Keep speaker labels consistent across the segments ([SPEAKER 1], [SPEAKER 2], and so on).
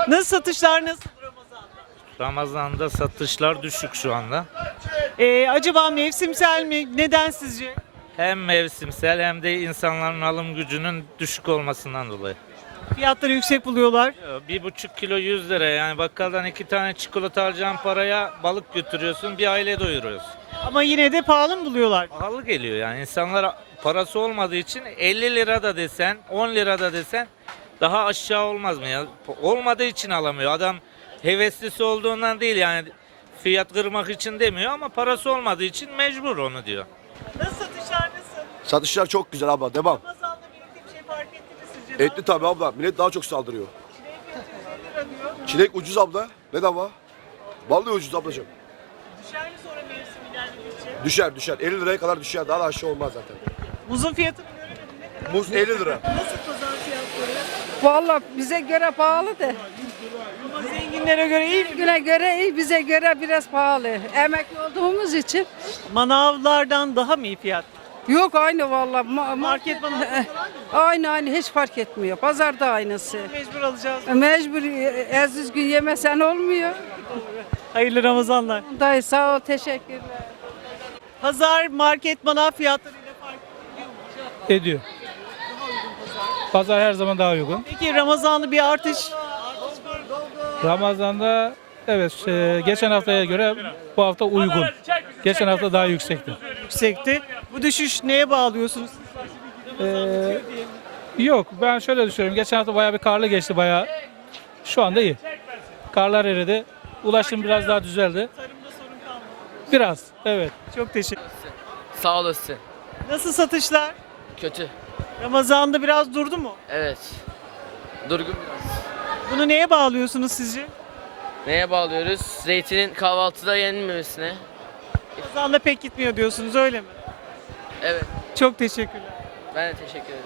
[SPEAKER 1] Nasıl satışlar nasıl Ramazan'da?
[SPEAKER 2] Ramazan'da satışlar düşük şu anda.
[SPEAKER 1] Acaba mevsimsel mi? Neden sizce?
[SPEAKER 2] Hem mevsimsel hem de insanların alım gücünün düşük olmasından dolayı.
[SPEAKER 1] Fiyatları yüksek buluyorlar.
[SPEAKER 2] 1,5 kilo 100 lira, yani bakkaldan 2 tane çikolata alacağın paraya balık götürüyorsun, bir aile doyuruyorsun.
[SPEAKER 1] Ama yine de pahalı mı buluyorlar?
[SPEAKER 2] Pahalı geliyor yani, insanlar parası olmadığı için 50 lira da desen 10 lira da desen daha aşağı olmaz mı ya? Olmadığı için alamıyor adam, heveslisi olduğundan değil yani, fiyat kırmak için demiyor ama parası olmadığı için mecbur onu diyor.
[SPEAKER 1] Nasıl satışlar nasıl?
[SPEAKER 3] Satışlar çok güzel abla, devam.
[SPEAKER 1] Ramazan'da birlikte bir şey fark etti mi sizce?
[SPEAKER 3] Etli tabii abla, millet daha çok saldırıyor.
[SPEAKER 1] Çilek 150 lira diyor.
[SPEAKER 3] Çilek ucuz abla, bedava. Vallahi ucuz ablacığım.
[SPEAKER 1] Düşer mi sonra mevsim ilerledikçe?
[SPEAKER 3] Düşer düşer, 50 liraya kadar düşer, daha da aşağı olmaz zaten.
[SPEAKER 1] Muzun fiyatını göremedim. Ne kadar?
[SPEAKER 3] Muz 50 lira.
[SPEAKER 1] Nasıl pazar fiyatları?
[SPEAKER 4] Vallahi bize göre pahalı da.
[SPEAKER 1] Ama zenginlere göre iyi mi?
[SPEAKER 4] Güne göre iyi, bize göre biraz pahalı. Emekli olduğumuz için.
[SPEAKER 1] Manavlardan daha mı iyi fiyat?
[SPEAKER 4] Yok aynı vallahi.
[SPEAKER 1] Market bana
[SPEAKER 4] Aynı hiç fark etmiyor. Pazarda aynısı.
[SPEAKER 1] mecbur alacağız.
[SPEAKER 4] Mecbur ez gün yemesen olmuyor.
[SPEAKER 1] Hayırlı Ramazanlar.
[SPEAKER 4] Dayı sağ ol, teşekkürler.
[SPEAKER 1] Pazar, market, manav fiyatlarıyla fark ediyor mu?
[SPEAKER 5] Ediyor. Pazar her zaman daha uygun.
[SPEAKER 1] Peki Ramazan'da bir artış
[SPEAKER 5] Ramazan'da evet geçen haftaya göre bu hafta uygun. Geçen hafta daha yüksekti.
[SPEAKER 1] yüksekti. Bu düşüş neye bağlıyorsunuz?
[SPEAKER 5] Yok, ben şöyle düşünüyorum. Geçen hafta bayağı bir karlı geçti bayağı. Şu anda iyi. Karlar eridi. Ulaşım biraz daha düzeldi.
[SPEAKER 1] Tarımda sorun kalmadı.
[SPEAKER 5] Biraz, evet.
[SPEAKER 1] Çok teşekkür.
[SPEAKER 6] Sağ olasın.
[SPEAKER 1] Nasıl satışlar?
[SPEAKER 6] Kötü.
[SPEAKER 1] Ramazan'da biraz durdu mu?
[SPEAKER 6] Evet. Durgun biraz.
[SPEAKER 1] Bunu neye bağlıyorsunuz sizce?
[SPEAKER 6] Neye bağlıyoruz? Zeytinin kahvaltıda yenilmemesine.
[SPEAKER 1] Ramazan'da pek gitmiyor diyorsunuz öyle mi?
[SPEAKER 6] Evet.
[SPEAKER 1] Çok teşekkürler.
[SPEAKER 6] Ben de teşekkür ederim.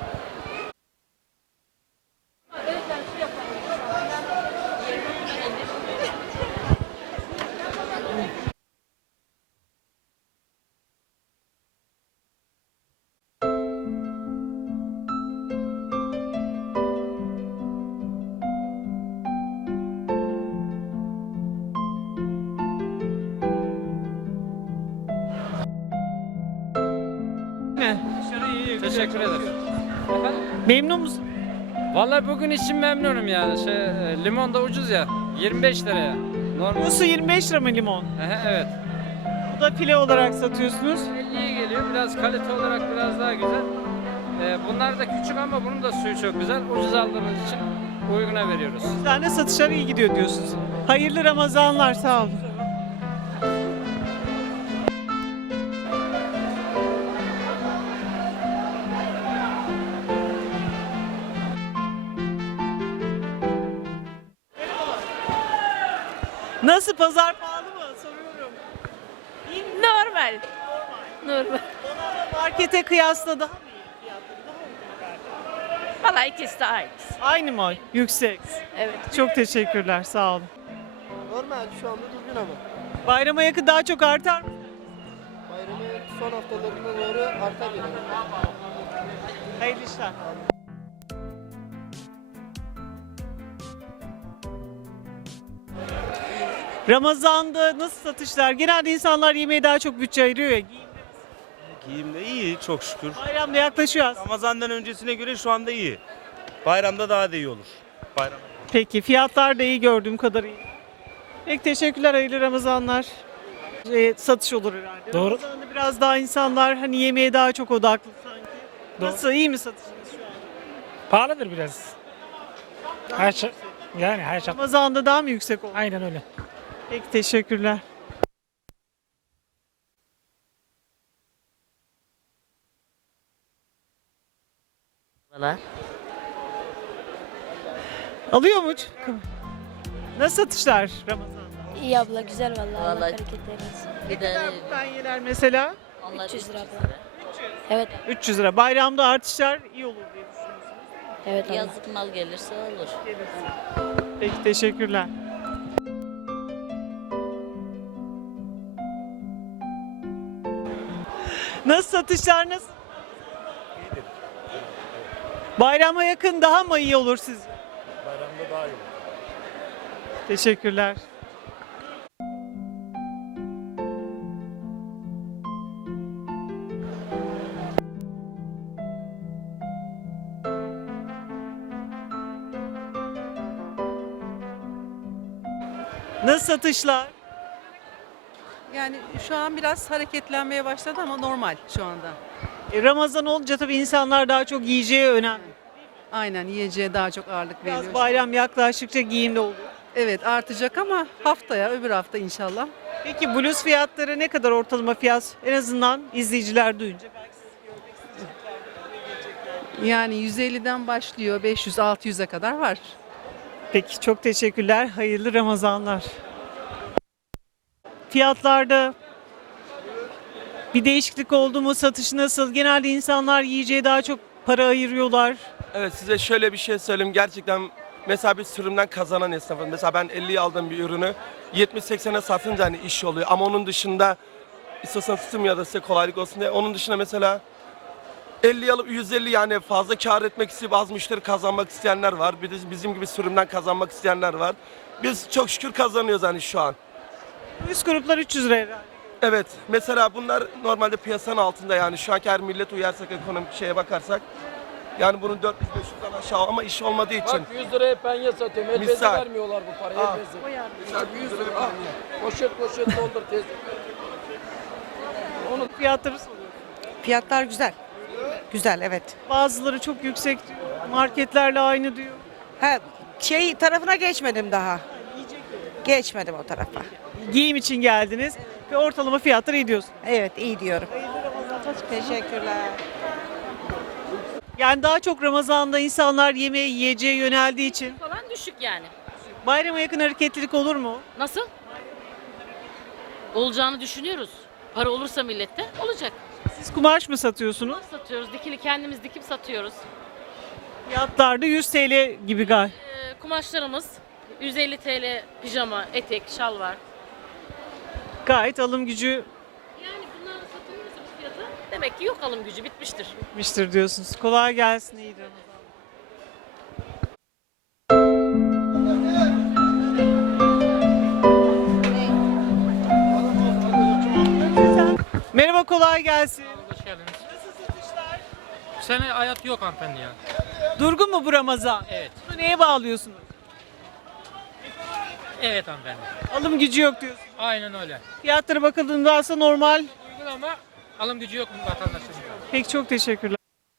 [SPEAKER 1] Mi?
[SPEAKER 7] Teşekkür ederim.
[SPEAKER 1] Memnun musun?
[SPEAKER 7] Vallahi bugün için memnunum yani. Limon da ucuz ya. 25 liraya. Normal.
[SPEAKER 1] Kilosu 25 lira mı limon?
[SPEAKER 7] Evet.
[SPEAKER 1] Bu da file olarak satıyorsunuz.
[SPEAKER 7] İyi geliyor. Biraz kalite olarak biraz daha güzel. Bunlar da küçük ama bunun da suyu çok güzel. Ucuz aldığımız için uyguna veriyoruz.
[SPEAKER 1] Bir tane satışlar iyi gidiyor diyorsunuz. Hayırlı Ramazanlar, sağ olun. Nasıl, pazar pahalı mı? Soruyorum. İyi mi?
[SPEAKER 8] Normal. Normal.
[SPEAKER 1] Markete kıyasla daha mı iyi fiyatları? Daha uygun galiba.
[SPEAKER 8] Valla ikisi de aynı.
[SPEAKER 1] Aynı mı? Yüksek.
[SPEAKER 8] Evet.
[SPEAKER 1] Çok teşekkürler, sağ olun.
[SPEAKER 9] Normal şu anda durgun ama.
[SPEAKER 1] Bayrama yakın daha çok artar mı?
[SPEAKER 9] Bayramın son haftalarına doğru artar yani.
[SPEAKER 1] Hayırlı işler. Ramazan'da nasıl satışlar? Genelde insanlar yemeğe daha çok bütçe ayırıyor ya.
[SPEAKER 10] Giyimde iyi çok şükür.
[SPEAKER 1] Bayram da yaklaşıyor aslında.
[SPEAKER 10] Ramazan'dan öncesine göre şu anda iyi. Bayramda daha da iyi olur. Bayram.
[SPEAKER 1] Peki, fiyatlar da iyi gördüğüm kadarıyla. Peki, teşekkürler, hayırlı Ramazanlar. Satış olur herhalde.
[SPEAKER 5] Doğru.
[SPEAKER 1] Ramazan'da biraz daha insanlar hani yemeğe daha çok odaklı sanki. Nasıl, iyi mi satışınız şu an?
[SPEAKER 5] Pahalıdır biraz. Yani her şey.
[SPEAKER 1] Ramazan'da daha mı yüksek oldu?
[SPEAKER 5] Aynen öyle.
[SPEAKER 1] Peki, teşekkürler.
[SPEAKER 6] Bana.
[SPEAKER 1] Alıyor mu? Nasıl satışlar Ramazan'da?
[SPEAKER 8] İyi abla, güzel vallahi. Allah
[SPEAKER 6] Vallahi-
[SPEAKER 8] bereket versin.
[SPEAKER 1] Ne kadar bu penyeler mesela?
[SPEAKER 8] 300 lira abla. Evet,
[SPEAKER 1] 300 lira. Bayramda artışlar iyi olur diye düşünüyorsunuz.
[SPEAKER 8] evet abla.
[SPEAKER 6] Yazlık mal gelirse olur.
[SPEAKER 1] Peki, teşekkürler. Nasıl satışlar, nasıl? Bayrama yakın daha mı iyi olur sizce?
[SPEAKER 3] Bayramda daha iyi.
[SPEAKER 1] Teşekkürler. Nasıl satışlar?
[SPEAKER 4] Yani şu an biraz hareketlenmeye başladı ama normal şu anda.
[SPEAKER 1] Ramazan olunca tabii insanlar daha çok yiyeceğe önem.
[SPEAKER 4] Aynen yiyeceğe daha çok ağırlık
[SPEAKER 1] Biraz
[SPEAKER 4] veriyor.
[SPEAKER 1] bayram yaklaştıkça giyimde oluyor.
[SPEAKER 4] Evet artacak ama haftaya öbür hafta inşallah.
[SPEAKER 1] Peki bluz fiyatları ne kadar ortalama fiyat? En azından izleyiciler duyunca.
[SPEAKER 4] Yani 150'den başlıyor 500-600'e kadar var.
[SPEAKER 1] Peki çok teşekkürler. Hayırlı Ramazanlar. Fiyatlarda bir değişiklik oldu mu? Satışı nasıl? Genelde insanlar yiyeceğe daha çok para ayırıyorlar.
[SPEAKER 9] Evet size şöyle bir şey söyleyeyim. Gerçekten mesela bir sürümden kazanan esnafım. Mesela ben 50'ye aldığım bir ürünü 70-80'e satınca hani iş oluyor. Ama onun dışında istiyorsan tutayım ya da size kolaylık olsun diye. Onun dışında mesela 50 alıp 150 yani fazla kar etmek isteyip az müşteri kazanmak isteyenler var. Bir de bizim gibi sürümden kazanmak isteyenler var. Biz çok şükür kazanıyoruz hani şu an.
[SPEAKER 1] Üst gruplar 300 lira herhalde.
[SPEAKER 9] Evet mesela bunlar normalde piyasanın altında yani şu anki her millet uyarsak ekonomik şeye bakarsak yani bunun 400-500'den aşağı ama iş olmadığı için.
[SPEAKER 7] Bak 100 liraya penye satıyorum. El bezi
[SPEAKER 9] Misal.
[SPEAKER 7] vermiyorlar bu parayı.
[SPEAKER 9] Ah.
[SPEAKER 7] El bezi. 100 lira. Poşet poşet doldur tez.
[SPEAKER 1] Onun fiyatları soruyorum.
[SPEAKER 4] Fiyatlar güzel. Güzel evet.
[SPEAKER 1] Bazıları çok yüksek diyor. Marketlerle aynı diyor.
[SPEAKER 4] Şey tarafına geçmedim daha. Geçmedim o tarafa.
[SPEAKER 1] Giyim için geldiniz ve ortalama fiyatları iyi diyorsun.
[SPEAKER 4] Evet iyi diyorum. Teşekkürler.
[SPEAKER 1] Yani daha çok Ramazan'da insanlar yemeğe, yiyeceğe yöneldiği için
[SPEAKER 6] Falan düşük yani.
[SPEAKER 1] bayrama yakın hareketlilik olur mu?
[SPEAKER 6] Nasıl? Olacağını düşünüyoruz. Para olursa millette olacak.
[SPEAKER 1] Siz kumaş mı satıyorsunuz?
[SPEAKER 6] Satıyoruz. Dikili kendimiz dikip satıyoruz.
[SPEAKER 1] Fiyatlar da 100 TL gibi galiba.
[SPEAKER 6] Kumaşlarımız 150 TL pijama, etek, şal var.
[SPEAKER 1] Gayet alım gücü
[SPEAKER 6] Yani bunlar satılıyorsa bu fiyata demek ki yok alım gücü bitmiştir.
[SPEAKER 1] bitmiştir diyorsunuz. Kolay gelsin, iyi Ramazan. Merhaba, kolay gelsin.
[SPEAKER 5] Hoş geldiniz.
[SPEAKER 1] Nasıl satışlar?
[SPEAKER 5] Bu sene hayat yok hanımefendi ya.
[SPEAKER 1] Durgun mu bu Ramazan?
[SPEAKER 5] Evet.
[SPEAKER 1] Bunu neye bağlıyorsunuz?
[SPEAKER 5] Evet hanımefendi.
[SPEAKER 1] Alım gücü yok diyorsunuz.
[SPEAKER 5] Aynen öyle.
[SPEAKER 1] Fiyatlara bakıldığında aslında normal.
[SPEAKER 5] Uygun ama alım gücü yok mu vatandaşın?
[SPEAKER 1] Peki çok teşekkürler.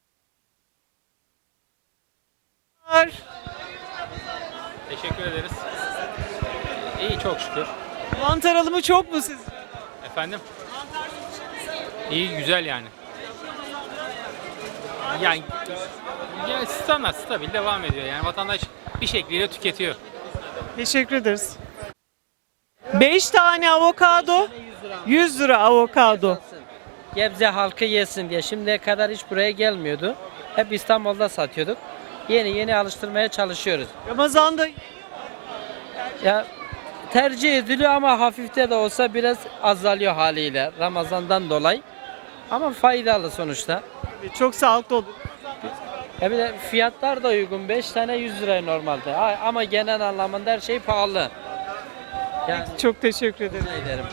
[SPEAKER 5] Teşekkür ederiz. İyi çok şükür.
[SPEAKER 1] Mantar alımı çok mu sizce?
[SPEAKER 5] Efendim? İyi güzel yani. Yani standart stabil devam ediyor. Yani vatandaş bir şekliyle tüketiyor.
[SPEAKER 1] Teşekkür ederiz. 5 tane avokado, 100 lira avokado.
[SPEAKER 7] Gebze halkı yesin diye. Şimdiye kadar hiç buraya gelmiyordu. Hep İstanbul'da satıyorduk. Yeni alıştırmaya çalışıyoruz.
[SPEAKER 1] Ramazan'da
[SPEAKER 7] Ya tercih ediliyor ama hafifte de olsa biraz azalıyor haliyle Ramazan'dan dolayı. Ama faydalı sonuçta.
[SPEAKER 1] çok sağlıklı olur.
[SPEAKER 7] Ya bir de fiyatlar da uygun. 5 tane 100 liraya normalde. Ama genel anlamında her şey pahalı. Yani
[SPEAKER 1] Çok teşekkür ederim.
[SPEAKER 7] rica ederim.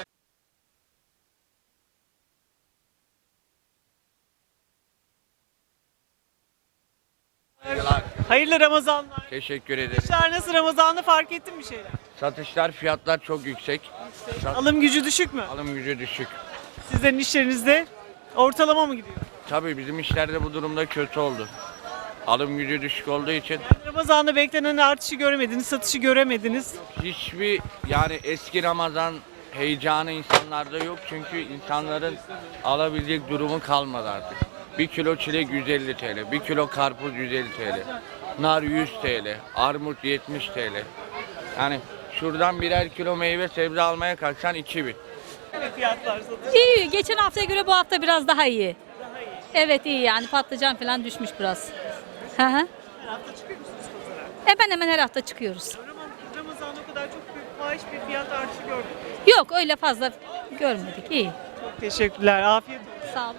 [SPEAKER 1] Hayırlı Ramazanlar.
[SPEAKER 11] Teşekkür ederim.
[SPEAKER 1] Satışlar nasıl, Ramazan'da fark ettin mi bir şeyler?
[SPEAKER 11] Satışlar, fiyatlar çok yüksek.
[SPEAKER 1] Alım gücü düşük mü?
[SPEAKER 11] Alım gücü düşük.
[SPEAKER 1] Sizlerin işlerinizde ortalama mı gidiyor?
[SPEAKER 11] Tabii bizim işlerde bu durumda kötü oldu. Alım gücü düşük olduğu için
[SPEAKER 1] Yani Ramazan'da beklenen artışı göremediniz, satışı göremediniz.
[SPEAKER 11] hiçbir yani eski Ramazan heyecanı insanlarda yok. Çünkü insanların alabilecek durumu kalmadı artık. 1 kilo çilek 150 TL, 1 kilo karpuz 150 TL, nar 100 TL, armut 70 TL. Yani şuradan birer kilo meyve sebze almaya kalksan 2000.
[SPEAKER 1] Fiyatlar, satış.
[SPEAKER 8] İyi. Geçen haftaya göre bu hafta biraz daha iyi. Evet iyi yani patlıcan falan düşmüş biraz. Hı hı.
[SPEAKER 1] Her hafta çıkıyor musunuz pazara?
[SPEAKER 8] Hemen hemen her hafta çıkıyoruz.
[SPEAKER 1] Ramazan'da o kadar çok büyük fahiş bir fiyat artışı gördük.
[SPEAKER 8] Yok öyle fazla görmedik. İyi.
[SPEAKER 1] Çok teşekkürler, afiyet olsun.
[SPEAKER 8] Sağ olun.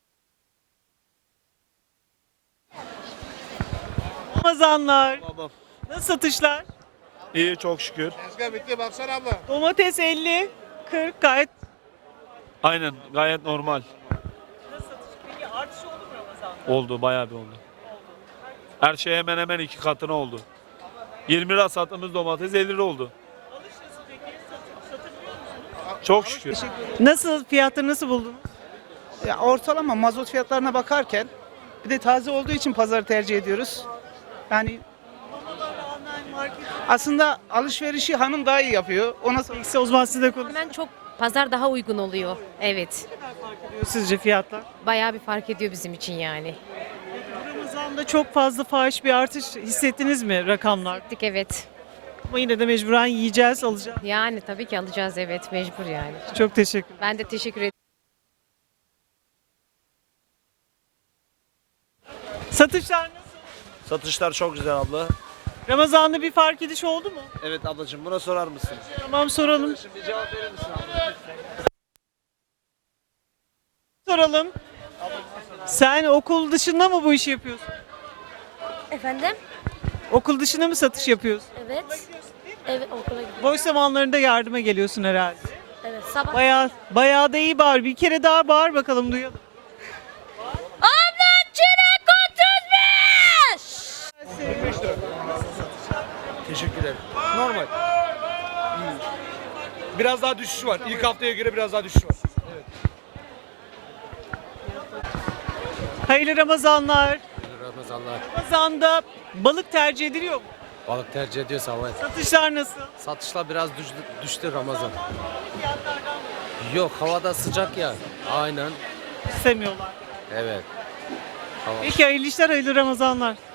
[SPEAKER 1] Ramazanlar. Nasıl satışlar?
[SPEAKER 10] İyi çok şükür.
[SPEAKER 1] Domates 50, 40 gayet.
[SPEAKER 10] Aynen gayet normal.
[SPEAKER 1] Nasıl satış? Peki artış oldu mu Ramazan'da?
[SPEAKER 10] Oldu bayağı bir oldu. Her şey hemen hemen 2 katına oldu. 20 lira sattığımız domates 50 lira oldu.
[SPEAKER 1] Alış nasıl peki? Satabiliyor musunuz?
[SPEAKER 10] Çok şükür.
[SPEAKER 1] Nasıl? Fiyatları nasıl buldunuz?
[SPEAKER 12] Ya ortalama mazot fiyatlarına bakarken bir de taze olduğu için pazarı tercih ediyoruz. Yani aslında alışverişi hanım daha iyi yapıyor. Ona
[SPEAKER 1] Peki o zaman siz de konuşun.
[SPEAKER 6] Hemen çok pazar daha uygun oluyor. Evet.
[SPEAKER 1] Sizce fiyatlar?
[SPEAKER 6] Bayağı bir fark ediyor bizim için yani.
[SPEAKER 1] Bu Ramazan'da çok fazla fahiş bir artış hissettiniz mi rakamlar?
[SPEAKER 6] Evet.
[SPEAKER 1] Ama yine de mecburen yiyeceğiz, alacağız.
[SPEAKER 6] Yani tabii ki alacağız evet mecbur yani.
[SPEAKER 1] Çok teşekkür.
[SPEAKER 6] Ben de teşekkür ederim.
[SPEAKER 1] Satışlar nasıl?
[SPEAKER 10] Satışlar çok güzel abla.
[SPEAKER 1] Ramazan'da bir fark ediş oldu mu?
[SPEAKER 10] Evet ablacığım buna sorar mısın?
[SPEAKER 1] Tamam soralım.
[SPEAKER 10] Bir cevap verir misin
[SPEAKER 1] Soralım. Sen okul dışında mı bu işi yapıyorsun?
[SPEAKER 8] Efendim?
[SPEAKER 1] Okul dışında mı satış yapıyorsun?
[SPEAKER 8] Evet. Evet okula gidiyorum.
[SPEAKER 1] Boş zamanlarında yardıma geliyorsun herhalde.
[SPEAKER 8] Evet sabah.
[SPEAKER 1] Bayağı da iyi bağır. Bir kere daha bağır bakalım duyalım.
[SPEAKER 8] Abla çörek 35!
[SPEAKER 3] Teşekkür ederim. Normal. Biraz daha düşüş var. İlk haftaya göre biraz daha düşüş var.
[SPEAKER 1] Hayırlı Ramazanlar.
[SPEAKER 12] Ramazanlar.
[SPEAKER 1] Ramazan'da balık tercih ediliyor mu?
[SPEAKER 12] Balık tercih ediyorsa evet.
[SPEAKER 1] Satışlar nasıl?
[SPEAKER 12] Satışlar biraz düştü Ramazan. Yok havada sıcak ya. Aynen.
[SPEAKER 1] İstemiyorlar.
[SPEAKER 12] Evet.
[SPEAKER 1] Peki hayırlı işler, hayırlı Ramazanlar.